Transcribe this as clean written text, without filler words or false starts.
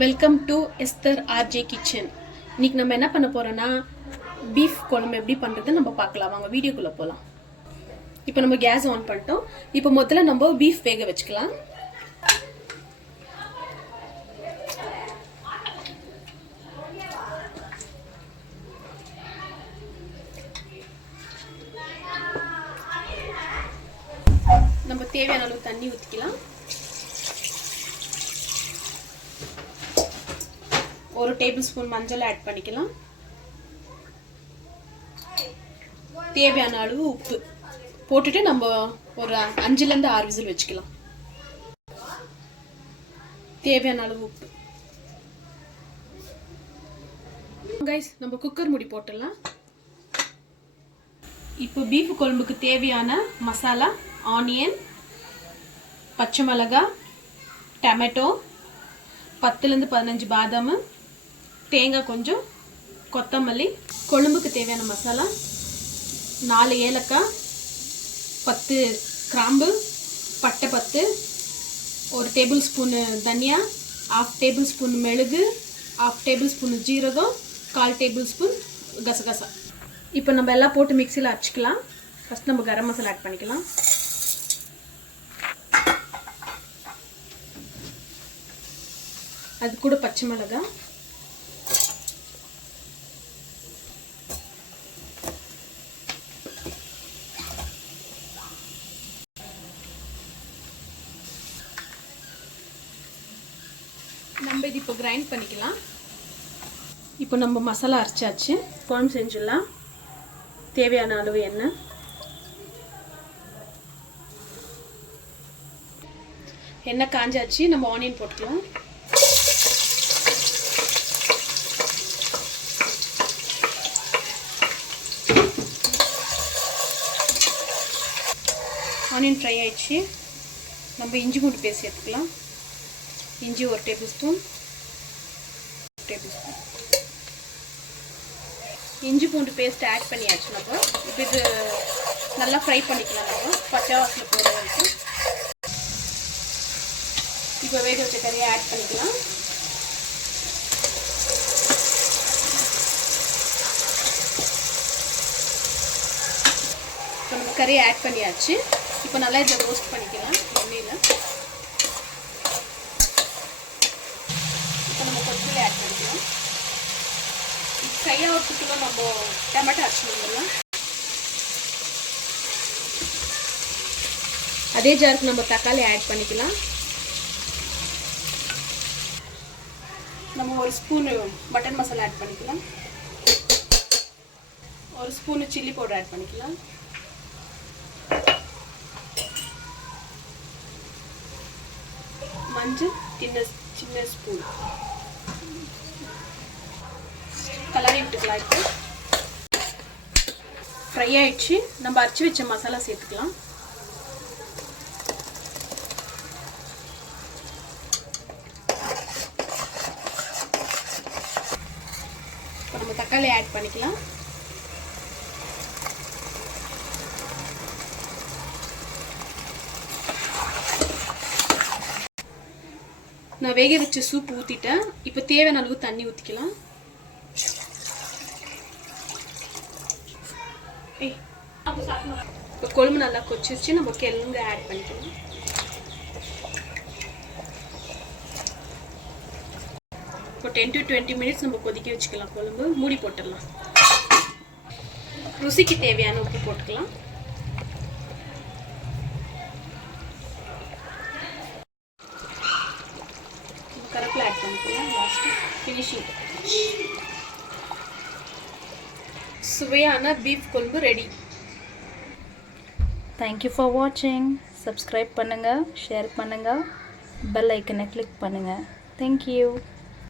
Welcome to Esther RJ kitchen. இன்னைக்கு நம்ம என்ன பண்ண போறோம்னா பீஃப் குழம்பு எப்படி பண்ணுறது நம்ம பார்க்கலாம். வாங்க வீடியோக்குள்ளே போகலாம். இப்போ நம்ம கேஸ் ஆன் பண்ணிட்டோம். இப்போ முதல்ல நம்ம பீஃப் வேக வச்சுக்கலாம். நம்ம தேவையான அளவு தண்ணி ஊற்றிக்கலாம். ஒரு டேபிள் ஸ்பூன் மஞ்சள் ஆட் பண்ணிக்கலாம். தேவையான அளவு உப்பு போட்டுட்டு நம்ம ஒரு 5லேருந்து 6 விசில் வச்சுக்கலாம். தேவையான அளவு உப்பு. கைஸ், நம்ம குக்கர் மூடி போட்டுடலாம். இப்போ பீஃப் குழம்புக்கு தேவையான மசாலா: ஆனியன், பச்சை மிளகாய், டொமேட்டோ, 10லேருந்து 15 பாதாம், தேங்காய் கொஞ்சம், கொத்தமல்லி. கொழும்புக்கு தேவையான மசாலா: 4 ஏலக்காய், 10 கிராம்பு, பட்டை 10, 1 டேபிள் ஸ்பூனு தனியா, 1/2 டேபிள் ஸ்பூன் மிளகு, 1/2 டேபிள் ஸ்பூன் ஜீரகம், 1/4 டேபிள் ஸ்பூன் கசகசா. இப்போ நம்ம எல்லாம் போட்டு மிக்சியில் அரைச்சிக்கலாம். ஃபஸ்ட் நம்ம கரம் மசாலா ஆட் பண்ணிக்கலாம். அது கூட பச்சை மிளகாய், நம்ம இது இப்போ கிரைண்ட் பண்ணிக்கலாம். இப்போ நம்ம மசாலா அரைச்சாச்சு. குழம்பு செஞ்சிடலாம். தேவையான அளவு எண்ணெய், எண்ணெய் காஞ்சாச்சு. நம்ம ஆனியன் போட்டுக்கலாம். ஆனியன் ஃப்ரை ஆயிடுச்சு. நம்ம இஞ்சி பூண்டு பேஸ்ட் சேர்த்துக்கலாம். இஞ்சி 1 டேபிள் ஸ்பூன். இஞ்சி பூண்டு பேஸ்ட் ஆட் பண்ணியாச்சு. நம்ம இப்போ இது நல்லா ஃப்ரை பண்ணிக்கலாம். நம்ம பச்சை வாசனை போகிற வரைக்கும். இப்போ வேக வச்ச கறியை ஆட் பண்ணிக்கலாம். இப்போ நம்ம கறியை ஆட் பண்ணியாச்சு. இப்போ நல்லா இதை ரோஸ்ட் பண்ணிக்கலாம் எண்ணெயில். இப்போ நம்ம கொத்தமல்லி ஆட் பண்ணிக்கலாம். ஃப்ரை ஆகிறதுக்குள்ள நம்ம டொமேட்டோ அரைச்சி வந்துடலாம். அதே ஜாருக்கு நம்ம தக்காளி ஆட் பண்ணிக்கலாம். நம்ம 1 ஸ்பூனு மட்டன் மசாலா ஆட் பண்ணிக்கலாம். 1 ஸ்பூனு சில்லி பவுடர் ஆட் பண்ணிக்கலாம். மஞ்சள் சின்ன ஸ்பூன். கலரி விட்டுக்கலாம். இப்போ ஃப்ரை ஆயிடுச்சு. நம்ம அரைச்சி வச்ச மசாலா சேர்த்துக்கலாம். இப்போ நம்ம தக்காளி ஆட் பண்ணிக்கலாம். நான் வேக வச்ச சூப் ஊற்றிட்டேன். இப்போ தேவையான அளவு தண்ணி ஊற்றிக்கலாம். இப்போ கொழும்பு நல்லா கொச்சிச்சு. நம்ம கிழங்கு ஆட் பண்ணிக்கலாம். இப்போ 10 to 20 மினிட்ஸ் நம்ம கொதிக்க வச்சுக்கலாம். கொழும்பு மூடி போட்டுடலாம். ருசிக்கு தேவையான உப்பு போட்டுக்கலாம். கருவேப்பிலை ஆட் பண்ணிக்கலாம். Last finishing. சுவையான பீஃப் குழம்பு ரெடி. தேங்க்யூ ஃபார் வாட்சிங். சப்ஸ்கிரைப் பண்ணுங்கள், ஷேர் பண்ணுங்கள், பெல் ஐக்கனை கிளிக் பண்ணுங்கள். தேங்க்யூ.